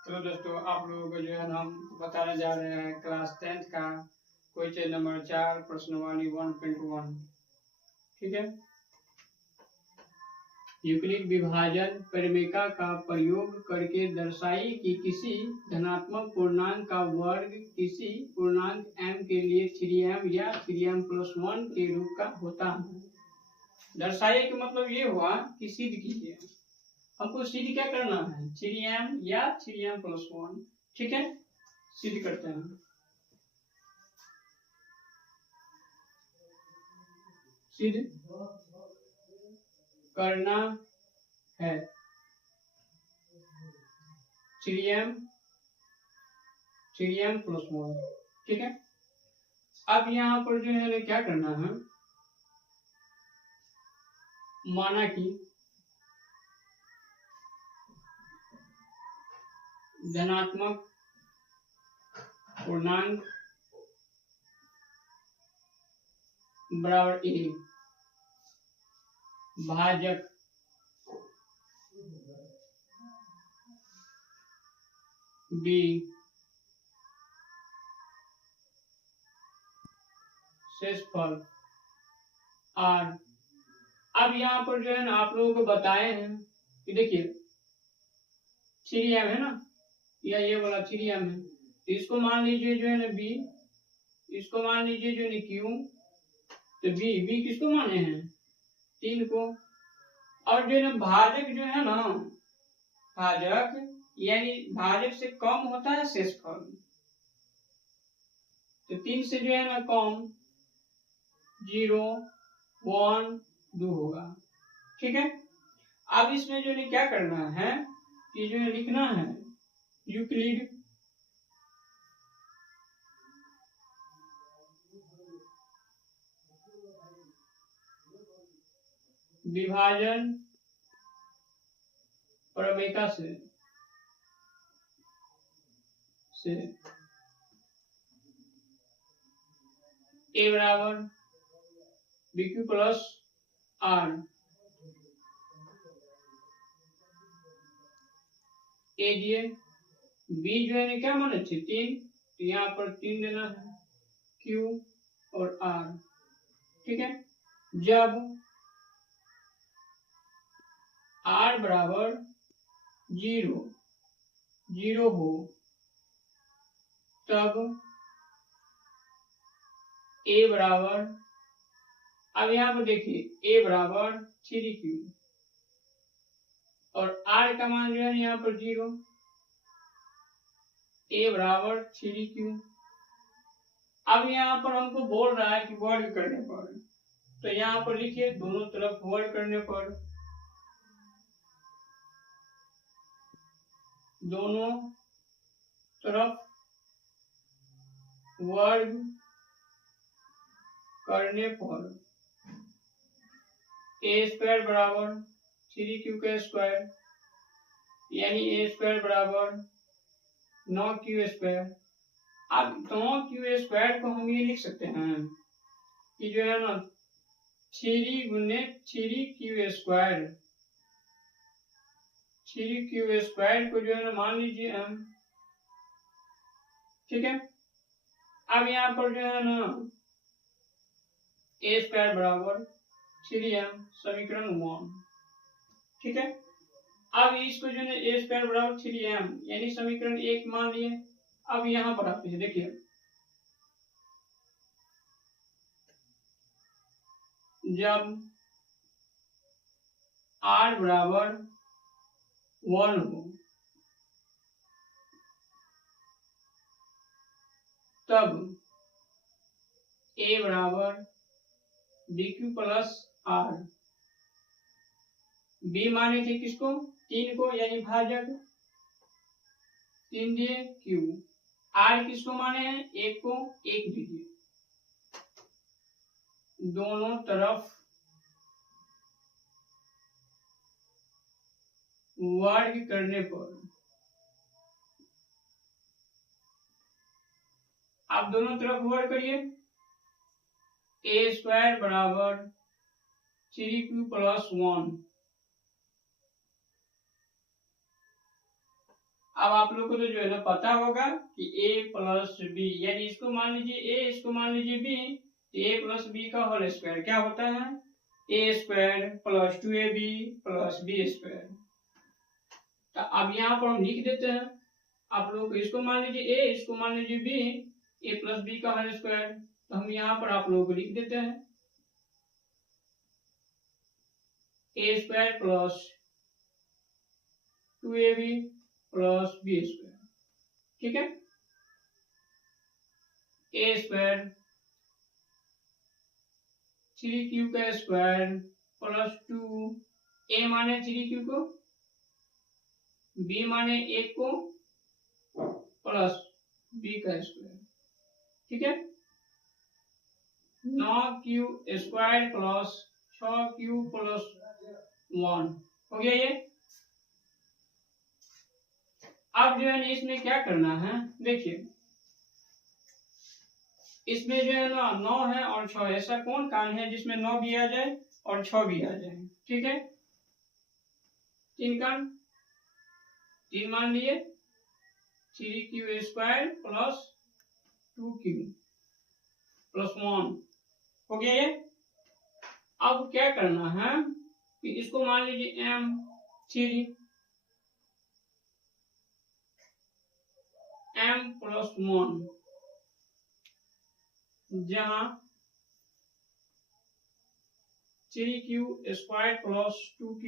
तो दोस्तों आप लोगों को जो है हम बताने जा रहे हैं क्लास 10th का क्वेश्चन नंबर 4 प्रश्नवाली 1.1। ठीक है। यूक्लिड विभाजन परिमेका का प्रयोग करके दर्शाई कि किसी धनात्मक पूर्णांक का वर्ग किसी पूर्णांक m के लिए 3m या 3m+1 के रूप का होता है। दर्शाई का मतलब ये हुआ कि सिद्ध कीजिए। हमको सिद्ध क्या करना है, 3m या 3m+1। ठीक है, सिद्ध करते हैं। सिद्ध करना है 3m+1। ठीक है। अब यहाँ पर जो है क्या करना है, माना कि धनात्मक पूर्णांक बराबर a भाजक b शेषफल r। अब यहाँ पर जो है ना आप लोगों को बताए हैं कि देखिए 3m है ना, या ये वाला 3m है, इसको मान लीजिए जो है ना b, इसको मान लीजिए जो है q, तो b किसको माने हैं 3 को। और जो है ना भाजक जो है ना, भाजक यानी भाजक से कम होता है शेषफल, तो 3 से जो है ना कम 0 1 2 होगा। ठीक है। अब इसमें जो है क्या करना है कि जो है लिखना है यूक्लिड विभाजन प्रमेय से a बराबर bq प्लस r, a दिए, b जो है क्या माने 3, तो यहाँ पर 3 देना है, q और r। ठीक है। जब r बराबर 0 हो तब a बराबर, अब यहाँ पर देखिए a बराबर 3q और r का मान जो है यहाँ पर 0, a बराबर 3q। अब यहाँ पर हमको बोल रहा है कि वर्ग करने पर, तो यहाँ पर लिखिए दोनों तरफ वर्ग करने पर, दोनों तरफ वर्ग करने पर a² बराबर 3q का स्क्वायर यानी a² बराबर 9q²। अब 9q² को हम ये लिख सकते हैं कि जो है ना 3 गुने 3q², 3q² को जो है ना मान लीजिए हम। ठीक है। अब यहाँ पर जो है ना a² बराबर 3m, समीकरण 1। ठीक है। अब इसको जो है a² बराबर 3m यानी समीकरण 1 मान लिए। अब यहाँ पर आते हैं, देखिए जब r बराबर 1 हो तब a बराबर bq प्लस r, b माने थे किसको 3 को यानी भाजक 3 दिए q, r किसको माने हैं 1 को 1 दीजिए, दोनों तरफ वर्ग करने पर, आप दोनों तरफ वर्ग करिए, a² बराबर 3q प्लस 1, अब आप लोग को तो जो है ना पता होगा कि a प्लस बी, यानी इसको मान लीजिए a, इसको मान लीजिए b, a प्लस बी का होल स्क्वायर क्या होता है, a square plus 2ab plus b square. तो अब यहाँ पर हम लिख देते हैं, आप लोग इसको मान लीजिए a, इसको मान लीजिए b, a प्लस बी का होल स्क्वायर। तो हम यहाँ पर आप लोगों को लिख देते हैं a square plus 2ab plus B square, ठीक है। ए स्क्वायर 3q का स्क्वायर प्लस 2, ए माने 3q को, बी माने 1 को, प्लस बी का स्क्वायर, ठीक है। 9q square plus 6q plus 1 हो गया ये। अब जो है इसमें क्या करना है, देखिए इसमें जो है ना 9 है और 6 है, ऐसा कौन काम है जिसमें 9 भी आ जाए और 6 भी आ जाए, ठीक है। 3 काम, 3 मान लिए, 3q square plus 2q plus 1 हो गया ये। अब क्या करना है कि इसको मान लीजिए m प्लस 1, जहां 3q स्क्वायर प्लस 2q,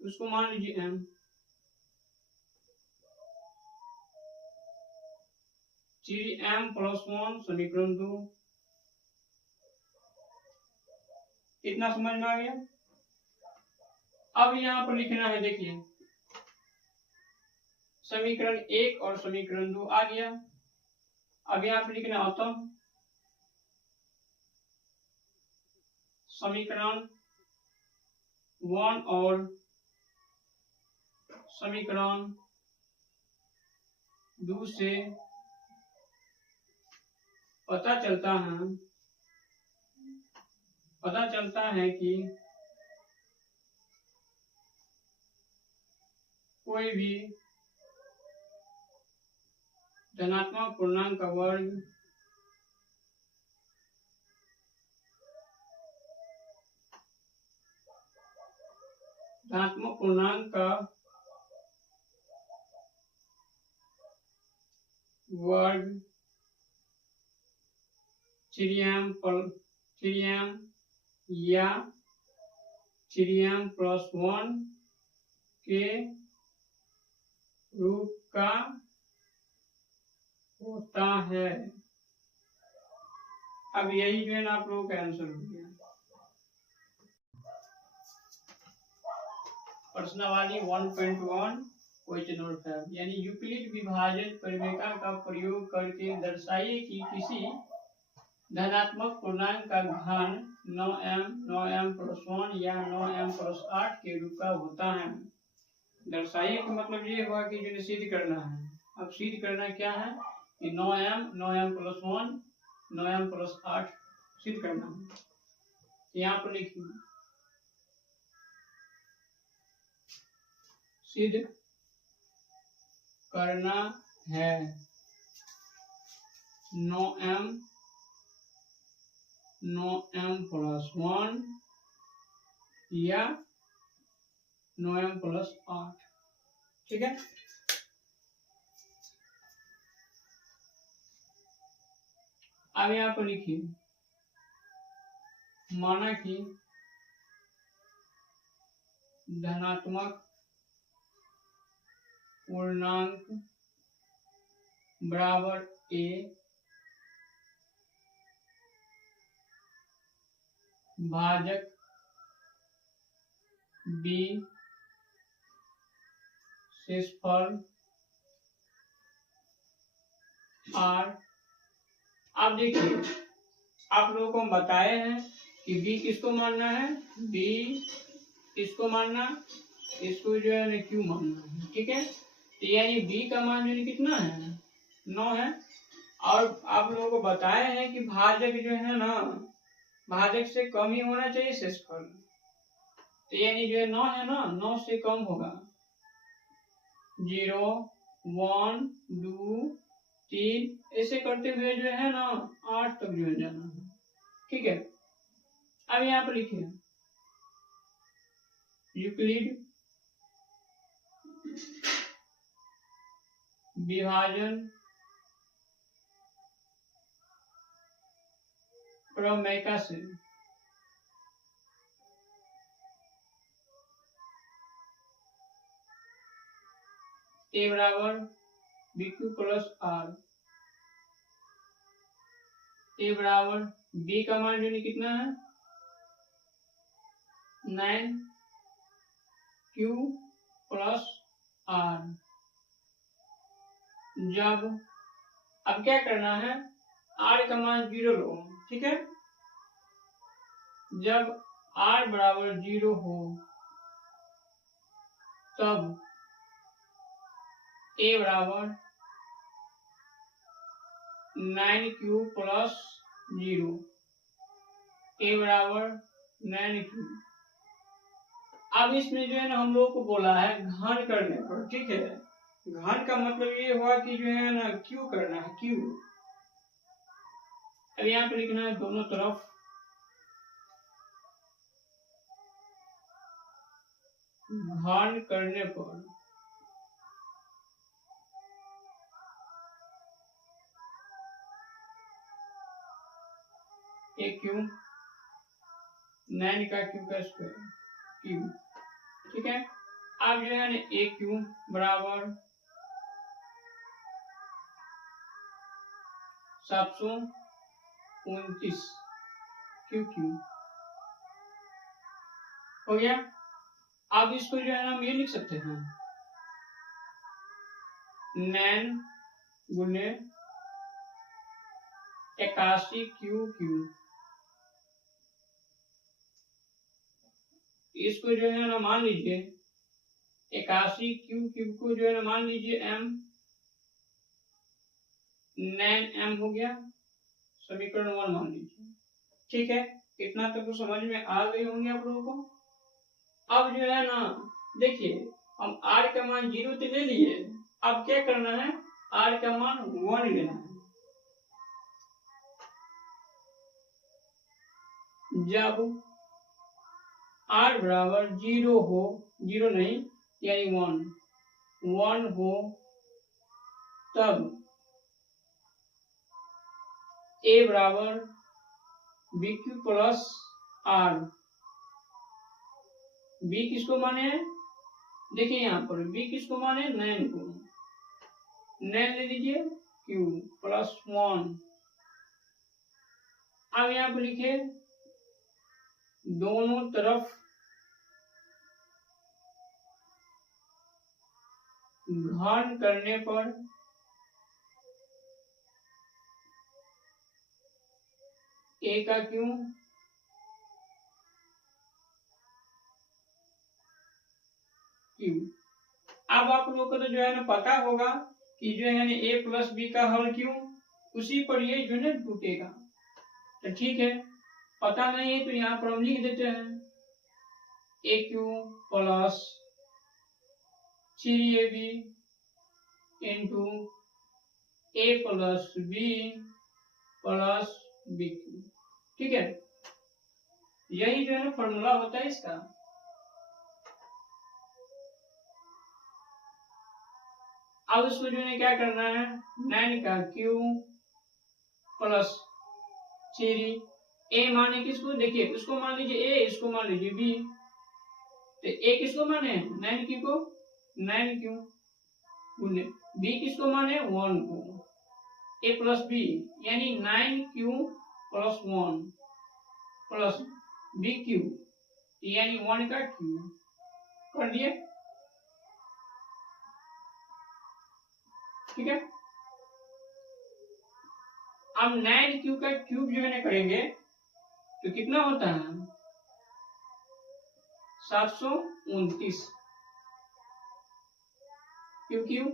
उसको मान लीजिए m, 3m प्लस 1 समीकरण 2। इतना समझ में आ गया। अब यहाँ पर लिखना है, देखिए समीकरण 1 और समीकरण 2 आ गया। अब यहाँ पर लिखना होता समीकरण 1 और समीकरण 2 से पता चलता है कि कोई भी धनात्मक पूर्णांक का वर्ग धनात्मक पूर्णांक का वर्ग 3m या 3m प्लस 1 के रूप का होता है। अब यही जो है ना आप लोगों का आंसर हो गया। प्रश्नावली 1.1 क्वेश्चन नंबर 5, यानी यूक्लिड विभाजन परिमेय का प्रयोग करके दर्शाइए कि किसी धनात्मक पूर्णांक का घन 9m प्लस 1 या 9m प्लस 8 के रूप का होता है। दर्शाइए का मतलब ये हुआ कि जो सिद्ध करना है। अब सिद्ध करना क्या है कि 9m प्लस 1 9m प्लस 8 सिद्ध करना है। यहाँ पर लिखिए सिद्ध करना है 9m प्लस 1 या 9m प्लस 8, ठीक है। अब यहाँ पर लिखिए माना कि धनात्मक पूर्णांक बराबर a भाजक b शेषफल r। अब देखिए आप लोगों को हम बताए हैं कि b किसको मानना है, b इसको मानना, इसको जो है q मानना है, ठीक है। तो यानी b का मान जो कितना है 9 है। और आप लोगों को बताए हैं कि भाजक जो है ना भाजक से कम ही होना चाहिए शेषफल। तो यानी जो है 9 है ना 9 से कम होगा 0 1 2 3 ऐसे करते हुए जो है ना 8 तक जो है जाना है। ठीक है, अब यहाँ पर लिखिए यूक्लिड विभाजन प्रमेयता से ए बराबर बी क्यू प्लस आर, ए बराबर बी का मान जो है कितना है 9 क्यू प्लस आर। जब अब क्या करना है आर का मान 0 लो। ठीक है, जब आर बराबर 0 हो तब ए बराबर 9 क्यू प्लस 0, ए बराबर 9 क्यू। अब इसमें जो है ना हम लोग को बोला है घन करने पर। ठीक है, घन का मतलब ये हुआ कि जो है ना क्यू करना है, क्यू। अब यहाँ पे लिखना है दोनों तरफ घन करने पर ए क्यू 9 का क्यू का स्क्वायर क्यू। ठीक है, अब जो है ना ए क्यू बराबर 729 क्यू क्यू हो गया। अब इसको जो है ना हम ये लिख सकते हैं 9 गुने 81 क्यू क्यू। इसको जो है ना मान लीजिए 81 क्यू क्यूब को जो है ना मान लीजिए m 9m हो गया, समीकरण 1 मान लीजिए। ठीक है, इतना तक तो समझ में आ गई होंगे आप लोगों को। अब जो है ना देखिए हम r का मान 0 तो ले लिए, अब क्या करना है r का मान 1 लेना है। जब r बराबर 0 हो, 0 नहीं यानी 1 हो तब a बराबर B Q plus R. b किसको माने हैं, देखिए यहाँ पर b किसको माने 9 को, 9 ले लीजिए q प्लस 1। अब यहाँ पर लिखे दोनों तरफ घन करने पर a का क्यू क्यू। अब आप लोग को तो जो है ना पता होगा कि जो है ना a प्लस बी का हल क्यों, उसी पर ये जो है टूटेगा। तो ठीक है, पता नहीं है तो यहाँ पर हम लिख देते हैं a cube plus 3ab into a plus b plus B cube. ठीक है, यही जो है ना फॉर्मूला होता है इसका। अब इसको जो है क्या करना है 9 का क्यू प्लस 3, ए माने किसको, देखिए इसको मान लीजिए ए, इसको मान लीजिए बी। तो ए किसको माने 9 क्यू को 9 क्यू, बी किसको माने 1 को, ए प्लस बी यानी 9 Q plus 1 plus B Q यानी 1 का क्यू कर दिए। ठीक है, अब 9 क्यू का क्यूब जो है करेंगे तो कितना होता है 729 क्यू क्यू,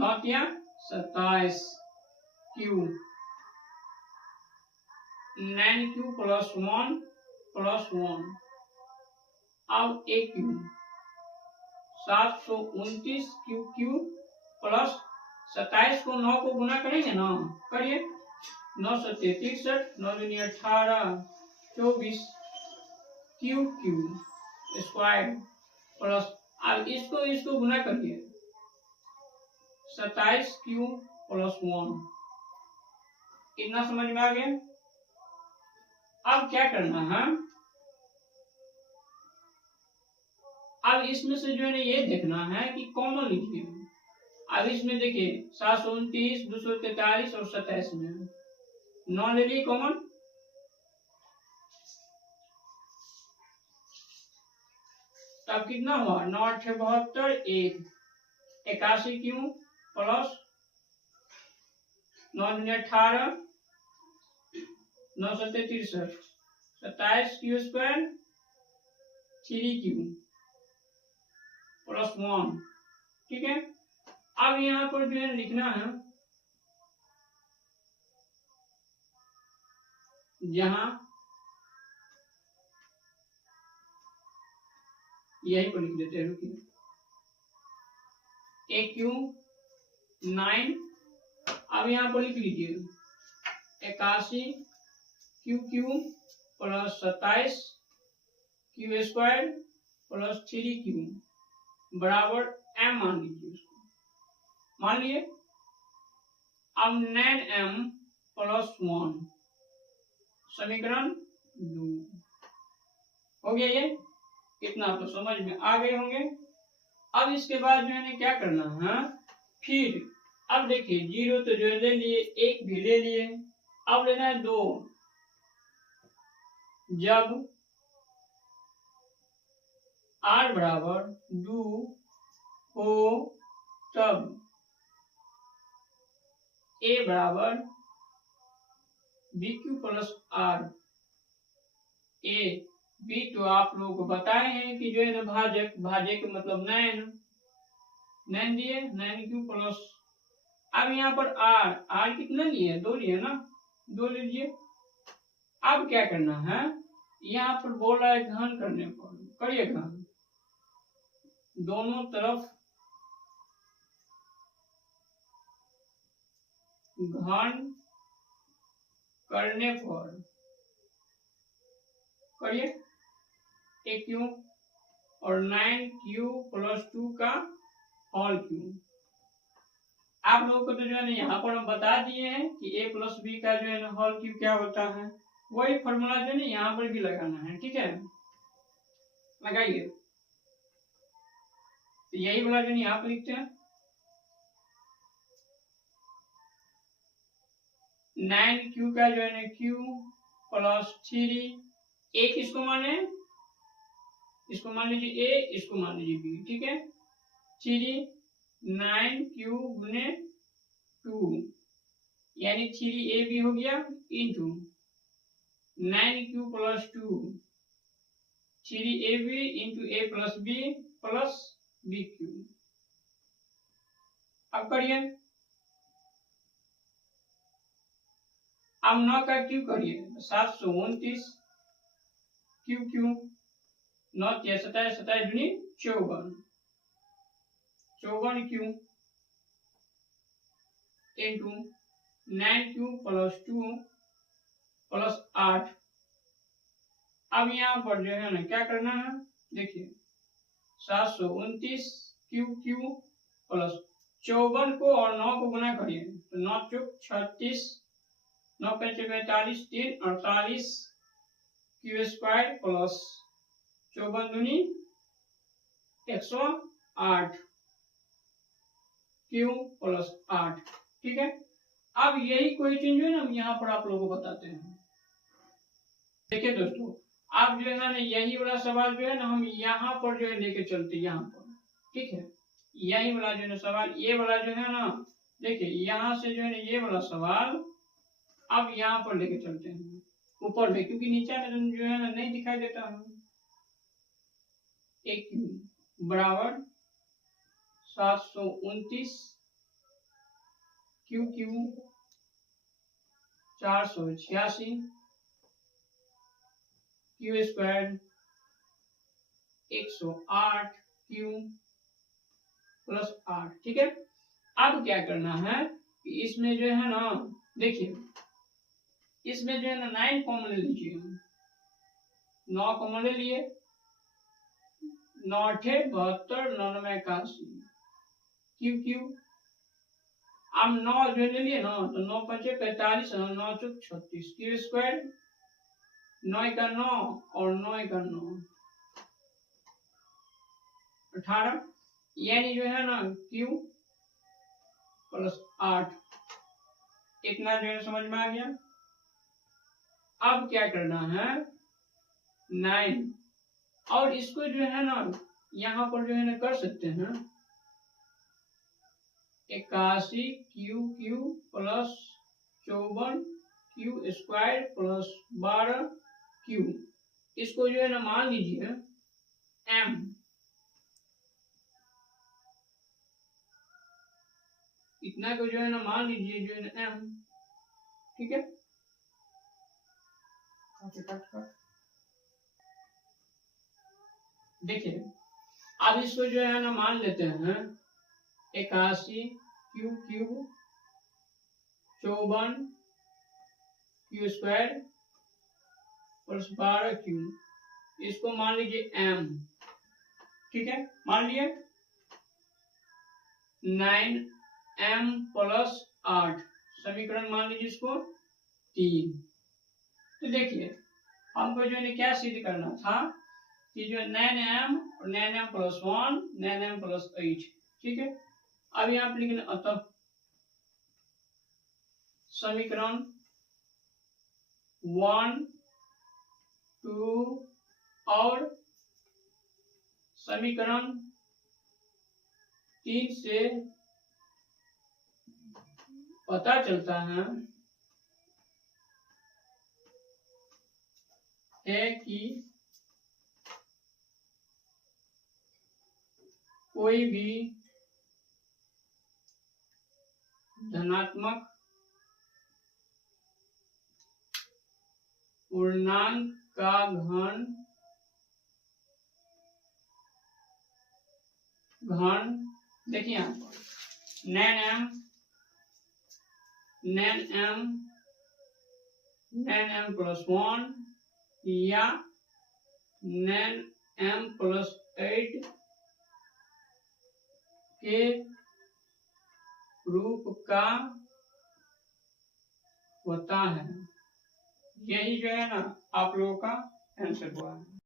9 या 27 क्यू, 9 क्यू प्लस 1 प्लस 1। अब ए क्यू 729 क्यू क्यू प्लस 27 को 9 को गुना करेंगे ना, करिए 9 सत्ते 63, 9 दूनी 18, 24 क्यू क्यू स्क्वायर प्लस, अब इसको गुना करिए 27 क्यू प्लस 1। इतना समझ में आ गया। अब क्या करना है, अब इसमें से जो है ना ये देखना है कि कॉमन लिखिए। अब इसमें देखिए 729, 243 और 27 में 9 ले लिए कॉमन, तब कितना हुआ 9 8 72, 1 81 क्यों प्लस 9 दूनी 18, 9 सत्ते 63, 27 क्यू स्क्वायर 3 क्यू प्लस 1। ठीक है, अब यहाँ पर जो है लिखना है, जहां यही पर लिख देते हैं, रुकिए, ए क्यू 9, अब यहाँ पर लिख लीजिए 81 Q Q plus 27 Q square plus 3 Q बराबर m मान लीजिए उसको, मान लिए। अब 9m प्लस 1 समीकरण 2 हो गया। ये इतना तो समझ में आ गए होंगे। अब इसके बाद जो है ना क्या करना है, फिर अब देखिए 0 तो जो ले लिए, 1 भी ले लिए, अब लेना है 2। जब r बराबर 2 हो तब a बराबर bq plus r। a b तो आप लोग को बताए हैं कि जो है ना भाजक, भाजक मतलब 9 दिए, 9q प्लस, अब यहाँ पर r कितना लिए, 2 लिए ना, 2 लीजिए। अब क्या करना है, यहाँ पर बोल रहा है घन करने पर, करिए घन, दोनों तरफ घन करने पर करिए एक क्यू और 9q प्लस 2 का होल क्यू। आप लोगों को तो जो है ना यहाँ पर हम बता दिए हैं कि a प्लस बी का जो है ना होल क्यू क्या होता है, वही फॉर्मूला जो है ना यहाँ पर भी लगाना है। ठीक है, लगाइए, तो यही वाला जो है यहाँ पर लिखते हैं 9q का जो है ना q प्लस 3, एक इसको माने, इसको मान लीजिए a, इसको मान लीजिए b। ठीक है, 3 9q गुने 2 यानी 3ab हो गया, into 9q plus 2 3ab into a plus b plus bq। अब करिए, अब 9 का क्यू करिए 729 क्यू क्यू 9 27 27 दूनी 54 54 Q into 9q plus 2 plus 8। अब यहाँ पर जो है ना क्या करना है, देखिए 729 क्यू क्यू प्लस 54 को और 9 को गुना करिए तो 9 चौक 36, 9 5 45, 3 48 क्यू स्क्वायर प्लस 54 दूनी 108 क्यू प्लस 8। ठीक है, अब यही क्वेश्चन जो है ना हम यहाँ पर आप लोगों को बताते हैं। देखिए दोस्तों, आप जो है ना यही वाला सवाल जो है ना हम यहाँ पर जो है लेके चलते हैं यहाँ पर। ठीक है, यही वाला जो है ना सवाल, ये वाला जो है ना, देखिए यहाँ से जो है ना ये वाला सवाल अब यहाँ पर लेके चलते हैं ऊपर में, क्योंकि नीचे में जो है ना नहीं दिखाई देता है। एक बराबर 729 Q Q 486 Q square 108 Q plus 8। ठीक है, अब क्या करना है कि इसमें जो है ना, देखिए इसमें जो है ना 9 कॉमन ले लीजिए, 9 कॉमन ले लिए, 9 8 72, 9 9 81, क्यू क्यू। अब 9 जो ले लिए ना, तो 9 5 45, 9 4 36, क्यू स्क्वायर, 9 का 9 और 9 का 9 18, यानी जो है ना क्यू प्लस 8। इतना जो है समझ में आ गया। अब क्या करना है, 9 और इसको जो है ना यहाँ पर जो है ना कर सकते हैं 81 Q Q plus 54 Q square plus 12 Q. इसको जो है ना मान लीजिए m, इतना को जो है ना मान लीजिए जो है ना m। ठीक है, देखिए अब इसको जो है ना मान लेते हैं 81 Q cube 54 Q square plus 12 Q. इसको मान लीजिए m। ठीक है, मान लिए 9m प्लस 8, समीकरण मान लीजिए इसको 3। तो देखिए हमको जो है क्या सिद्ध करना था कि जो 9m और 9m प्लस 1 9m प्लस 8। ठीक है, अब यहाँ पे लिखना, अतः समीकरण 1 2 और समीकरण 3 से पता चलता है कि कोई भी धनात्मक पूर्णांक का घन देखिए यहाँ पर 9m प्लस 1 या 9m प्लस 8 के रूप का होता है। यही जो है ना आप लोगों का आंसर हुआ है।